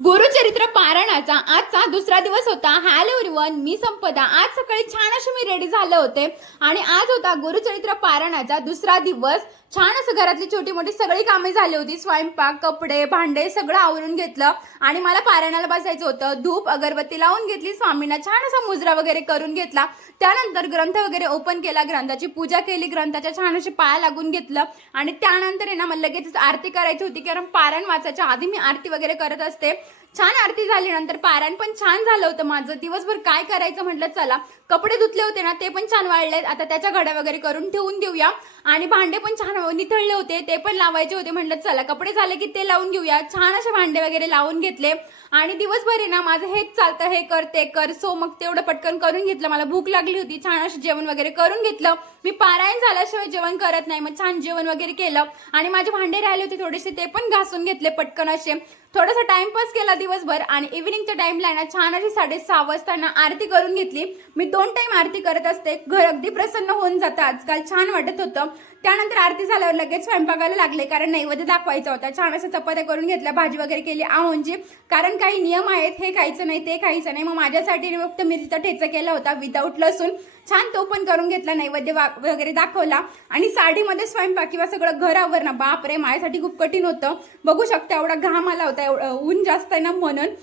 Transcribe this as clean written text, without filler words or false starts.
गुरुचरित्र पारायणाचा आजचा दुसरा दिवस होता. हॅलो एव्हरीवन, मी संपदा. आज सकाळी छान असे मी रेडी झाले होते आणि आज होता गुरुचरित्र पारायणाचा दुसरा दिवस. छान असं घरातली छोटी मोठी सगळी कामे झाली होती. स्वयंपाक, कपडे, भांडे सगळं आवरून घेतलं आणि मला पारायणाला बसायचं होतं. धूप अगरबत्ती लावून घेतली. स्वामींना छान असा मुजरा वगैरे करून घेतला. त्यानंतर ग्रंथ वगैरे ओपन केला, ग्रंथाची पूजा केली, ग्रंथाच्या छान अशी पाया लागून घेतलं आणि त्यानंतर आहे ना मला लगेच आरती करायची होती, कारण पारायण वाचायच्या आधी मी आरती वगैरे करत असते. छान आरती झाली, नंतर पारायण पण छान झालं होतं माझं. दिवसभर काय करायचं म्हटलं, चला कपडे धुतले होते ना ते पण छान वाळलेत, आता त्याच्या घड्या वगैरे करून ठेवून देऊया. आणि भांडे पण छान निथळले होते, ते पण लावायचे होते. म्हटलं चला कपडे झाले की ते लावून घेऊया. छान असे भांडे वगैरे लावून घेतले आणि दिवसभर आहे ना माझं हेच चालतं, हे कर ते कर. सो मग तेवढं पटकन करून घेतलं. मला भूक लागली होती, छान असं जेवण वगैरे करून घेतलं. मी पारायण झाल्याशिवाय जेवण करत नाही, मग छान जेवण वगैरे केलं आणि माझे भांडे राहिले होते थोडेसे, ते पण घासून घेतले पटकन असे. थोडासा टाइमपास केला दिवसभर आणि इव्हिनिंगच्या टाइमला ना छान अशी 6:30 वाजता ना आरती करून घेतली. मी 2 टाइम आरती करत असते. घर अगदी प्रसन्न होऊन जातं आजकाल, छान वाटत होतं. त्यानंतर आरती झाल्यावर लगेच स्वयंपाकाला लागले, कारण नैवेद्य दाखवायचा होता. छान अशा चपात्या करून घेतल्या, भाजी वगैरे केली आहोंची, कारण काही नियम आहेत, हे खायचं नाही ते खायचं नाही. मग माझ्यासाठी फक्त मिरचीचा ठेचा केला होता विदाऊट लसूण, छान तो पण करून घेतला. नैवेद्य वगैरे दाखवला आणि साडीमध्ये स्वयंपाक किंवा सगळं घर आवरणं, बापरे माझ्यासाठी खूप कठीण होतं. बघू शकता एवढा घाम आला होता, एवढं ऊन जास्त आहे ना म्हणून.